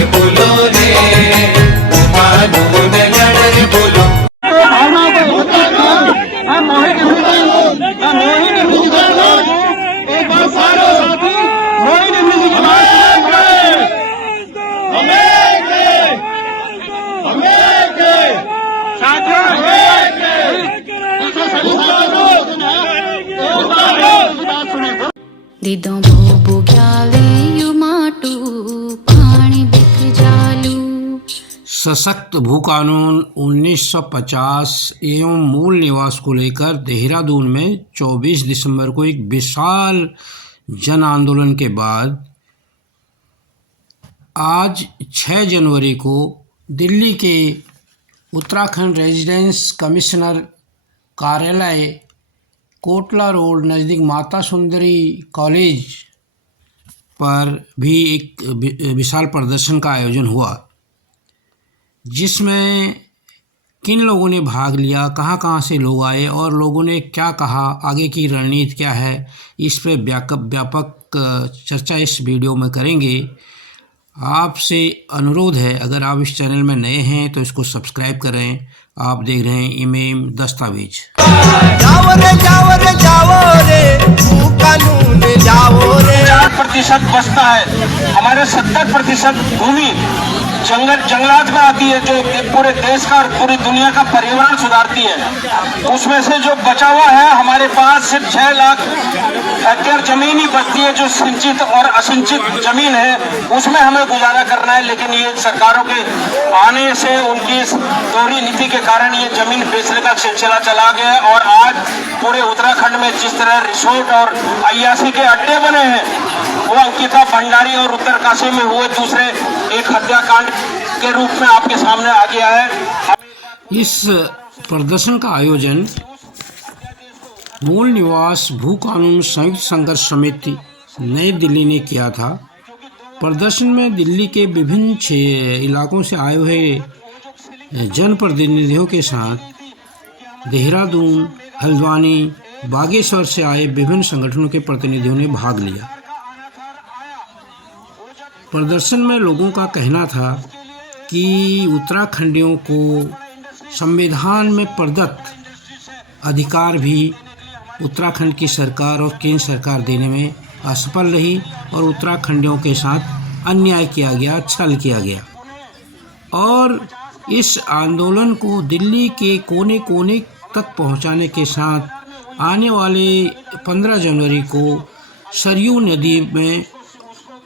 रे बोलो रे, कानून लड़ रे बोलो। दिदों बोबो ग्याले युमाटू पानी बिक जालू। सशक्त भू कानून 1950 एवं मूल निवास को लेकर देहरादून में 24 दिसंबर को एक विशाल जन आंदोलन के बाद आज 6 जनवरी को दिल्ली के उत्तराखंड रेजिडेंस कमिश्नर कार्यालय कोटला रोड नज़दीक माता सुंदरी कॉलेज पर भी एक विशाल प्रदर्शन का आयोजन हुआ, जिसमें किन लोगों ने भाग लिया, कहां से लोग आए और लोगों ने क्या कहा, आगे की रणनीति क्या है, इस पर व्यापक चर्चा इस वीडियो में करेंगे। आपसे अनुरोध है, अगर आप इस चैनल में नए हैं तो इसको सब्सक्राइब करें। आप देख रहे हैं इमेम दस्तावेज। जाओ रे जाओ रे जाओ रे, भू कानून जाओ रे। 4% बसता है, हमारे 70% भूमि जंगलात में आती है, जो पूरे देश का और पूरी दुनिया का पर्यावरण सुधारती है। उसमें से जो बचा हुआ है, हमारे पास सिर्फ 6 लाख हेक्टेयर जमीन ही बचती है, जो सिंचित और असिंचित जमीन है, उसमें हमें गुजारा करना है। लेकिन ये सरकारों के आने से, उनकी इस दोहरी नीति के कारण ये जमीन बेचने का सिलसिला चला गया है। और आज पूरे उत्तराखंड में जिस तरह रिसोर्ट और अय्यासी के अड्डे बने हैं, वो अंकिता भंडारी और उत्तरकाशी में हुए दूसरे एक हत्याकांड के रूप में आपके सामने आ गया है। इस प्रदर्शन का आयोजन मूल निवास भू कानून संयुक्त संघर्ष समिति नई दिल्ली ने किया था। प्रदर्शन में दिल्ली के विभिन्न इलाकों से आए हुए जनप्रतिनिधियों के साथ देहरादून, हल्द्वानी, बागेश्वर से आए विभिन्न संगठनों के प्रतिनिधियों ने भाग लिया। प्रदर्शन में लोगों का कहना था कि उत्तराखंडियों को संविधान में प्रदत्त अधिकार भी उत्तराखंड की सरकार और केंद्र सरकार देने में असफल रही और उत्तराखंडियों के साथ अन्याय किया गया, छल किया गया। और इस आंदोलन को दिल्ली के कोने कोने तक पहुंचाने के साथ आने वाले 15 जनवरी को सरयू नदी में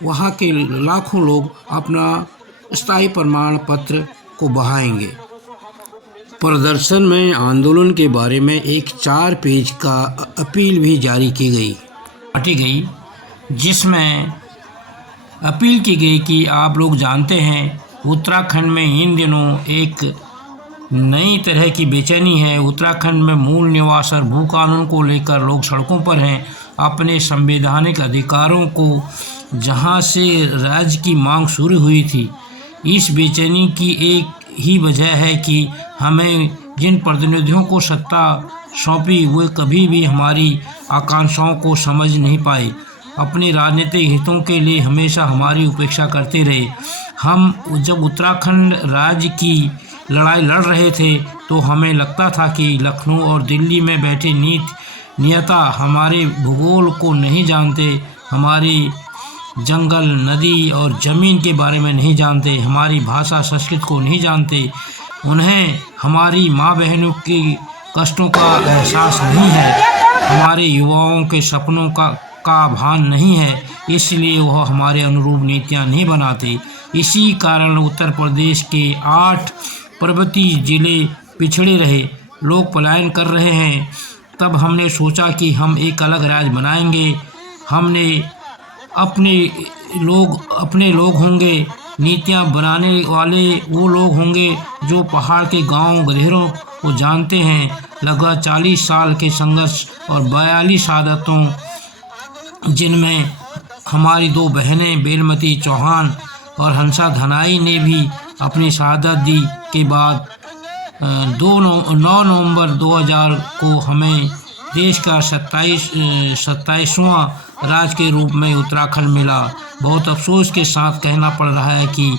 वहाँ के लाखों लोग अपना स्थायी प्रमाण पत्र को बहाएंगे। प्रदर्शन में आंदोलन के बारे में एक 4 पेज का अपील भी जारी की गई, जिसमें अपील की गई कि आप लोग जानते हैं उत्तराखंड में इन दिनों एक नई तरह की बेचैनी है। उत्तराखंड में मूल निवास और भू कानून को लेकर लोग सड़कों पर हैं। अपने संवैधानिक अधिकारों को जहां से राज्य की मांग शुरू हुई थी, इस बेचैनी की एक ही वजह है कि हमें जिन प्रतिनिधियों को सत्ता सौंपी वे कभी भी हमारी आकांक्षाओं को समझ नहीं पाए, अपने राजनीतिक हितों के लिए हमेशा हमारी उपेक्षा करते रहे। हम जब उत्तराखंड राज्य की लड़ाई लड़ रहे थे तो हमें लगता था कि लखनऊ और दिल्ली में बैठे नेता हमारे भूगोल को नहीं जानते, हमारी जंगल, नदी और ज़मीन के बारे में नहीं जानते, हमारी भाषा संस्कृत को नहीं जानते, उन्हें हमारी माँ बहनों के कष्टों का एहसास नहीं है, हमारे युवाओं के सपनों का भान नहीं है, इसलिए वह हमारे अनुरूप नीतियाँ नहीं बनाते। इसी कारण उत्तर प्रदेश के 8 पर्वतीय जिले पिछड़े रहे, लोग पलायन कर रहे हैं। तब हमने सोचा कि हम एक अलग राज्य बनाएंगे। हमने अपने लोग होंगे, नीतियाँ बनाने वाले वो लोग होंगे जो पहाड़ के गांव गधेरों को जानते हैं। लगभग 40 साल के संघर्ष और 42 शहादतों, जिनमें हमारी 2 बहनें बेलमती चौहान और हंसा धनाई ने भी अपनी शहादत दी के बाद 9 नवंबर 2000 को हमें देश का 27वां राज्य के रूप में उत्तराखंड मिला। बहुत अफसोस के साथ कहना पड़ रहा है कि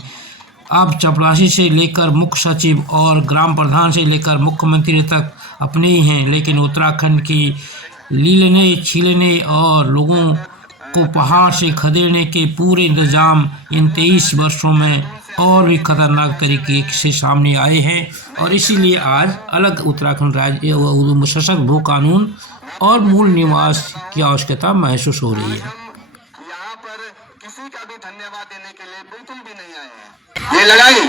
अब चपरासी से लेकर मुख्य सचिव और ग्राम प्रधान से लेकर मुख्यमंत्री तक अपने ही हैं, लेकिन उत्तराखंड की लीलने छीलने और लोगों को पहाड़ से खदेड़ने के पूरे इंतजाम इन 23 वर्षों में और भी खतरनाक तरीके से सामने आए हैं। और इसीलिए आज अलग उत्तराखंड राज्य सशक्त भू कानून और मूल निवास की आवश्यकता महसूस हो रही है। यहाँ पर किसी का भी धन्यवाद देने के लिए बिल्कुल भी नहीं आए हैं। ये लड़ाई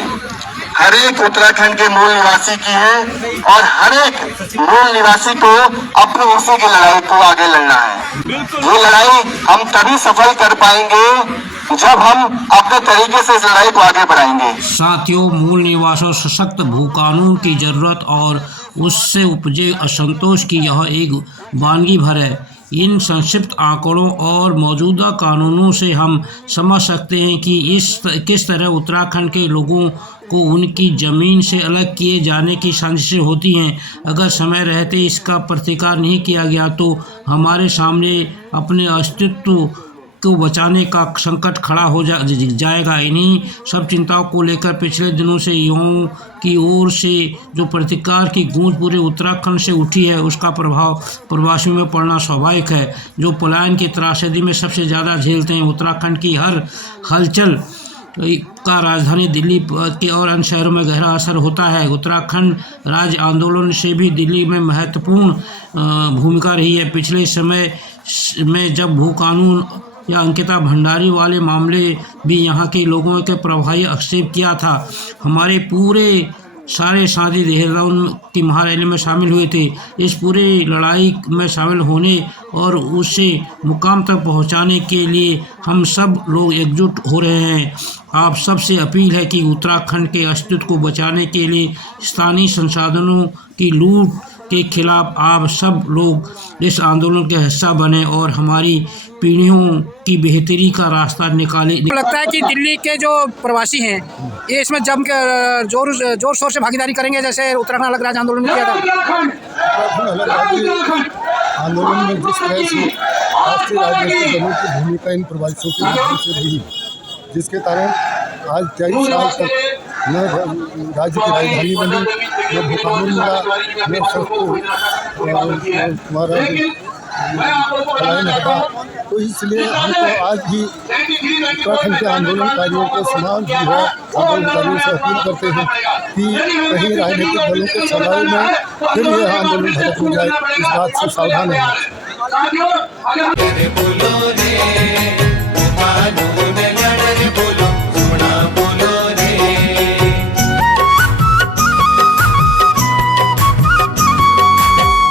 हर एक उत्तराखंड के मूल निवासी की है और हर एक मूल निवासी को अपने हिस्से की लड़ाई को आगे लड़ना है। ये लड़ाई हम तभी सफल कर पाएंगे जब हम अपने तरीके से इस लड़ाई को आगे बढ़ाएंगे। साथियों, मूल निवास और सशक्त भू कानून की जरूरत और उससे उपजे असंतोष की यह एक वानगी भर है। इन संक्षिप्त आंकड़ों और मौजूदा कानूनों से हम समझ सकते हैं कि किस तरह उत्तराखंड के लोगों को उनकी ज़मीन से अलग किए जाने की साजिशें होती हैं। अगर समय रहते इसका प्रतिकार नहीं किया गया तो हमारे सामने अपने अस्तित्व को बचाने का संकट खड़ा हो जाएगा। इन्हीं सब चिंताओं को लेकर पिछले दिनों से युवाओं की ओर से जो प्रतिकार की गूंज पूरे उत्तराखंड से उठी है, उसका प्रभाव प्रवासियों में पड़ना स्वाभाविक है, जो पलायन की त्रासदी में सबसे ज़्यादा झेलते हैं। उत्तराखंड की हर हलचल का राजधानी दिल्ली के और अन्य शहरों में गहरा असर होता है। उत्तराखंड राज्य आंदोलन से भी दिल्ली में महत्वपूर्ण भूमिका रही है। पिछले समय में जब भू कानून या अंकिता भंडारी वाले मामले भी यहाँ के लोगों के प्रभावी हस्तक्षेप किया था। हमारे पूरे सारे साथी देहरादून की महारैली में शामिल हुए थे। इस पूरे लड़ाई में शामिल होने और उसे मुकाम तक पहुंचाने के लिए हम सब लोग एकजुट हो रहे हैं। आप सबसे अपील है कि उत्तराखंड के अस्तित्व को बचाने के लिए स्थानीय संसाधनों की लूट के खिलाफ आप सब लोग इस आंदोलन के हिस्सा बने और हमारी पीढ़ियों की बेहतरी का रास्ता निकाले। लगता है कि दिल्ली के जो प्रवासी हैं ये इसमें जम के जोर शोर से भागीदारी करेंगे, जैसे उत्तराखंड अलग राज्य आंदोलन में किया था। आंदोलन में जिस तरह से राष्ट्रीय राजनीतिक दलों की भूमिका इन प्रवासियों के माध्यम से रही, जिसके कारण आज 23 साल तक न राज्य की राजधानी बनी, न भू कानून मिला, न सबको हमारा पलायन हटा। तो इसलिए हमको आज भी उत्तराखंड के आंदोलनकारियों को समाज जो है आंदोलनकारियों से अपील करते हैं कि कहीं राजनीतिक दलों के सवाल में फिर यह आंदोलन भड़क हो जाए, इस बात से सावधान है। बोलो रे कानून लड़ रे बोलो, सुना बोलो रे।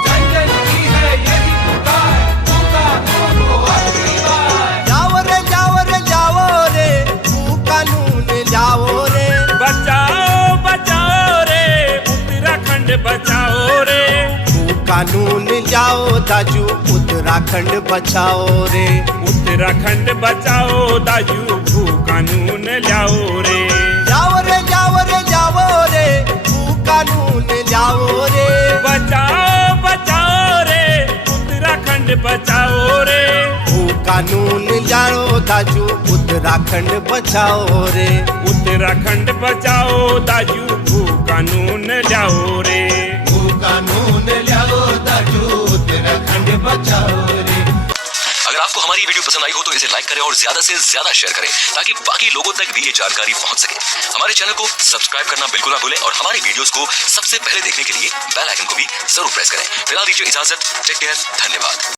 जन जन की है यही पुकार, कानून को अपनी बात। जाओ रे जाओ रे जाओ रे भू कानून जाओ रे। बचाओ बचाओ रे उत्तराखंड बचाओ रे। भू कानून जाओ दाजू उत्तराखंड बचाओ रे। उत्तराखंड बचाओ दाजू भू कानून लाओ रे। जाओ रे जाओ रे जाओ रे भू कानून जाओ रे। बचाओ बचाओ रे उत्तराखंड बचाओ रे। भू कानून जाओ दाजू उत्तराखंड बचाओ रे। उत्तराखंड बचाओ दाजू भू कानून लाओ रे। भू कानून लाओ दाजू उत्तराखंड बचाओ रे। अगर आपको हमारी वीडियो पसंद आई हो तो इसे लाइक करें और ज्यादा से ज्यादा शेयर करें ताकि बाकी लोगों तक भी ये जानकारी पहुंच सके। हमारे चैनल को सब्सक्राइब करना बिल्कुल ना भूलें और हमारी वीडियोस को सबसे पहले देखने के लिए बेल आइकन को भी जरूर प्रेस करें। फिलहाल दीजिए इजाजत, टेक केयर, धन्यवाद।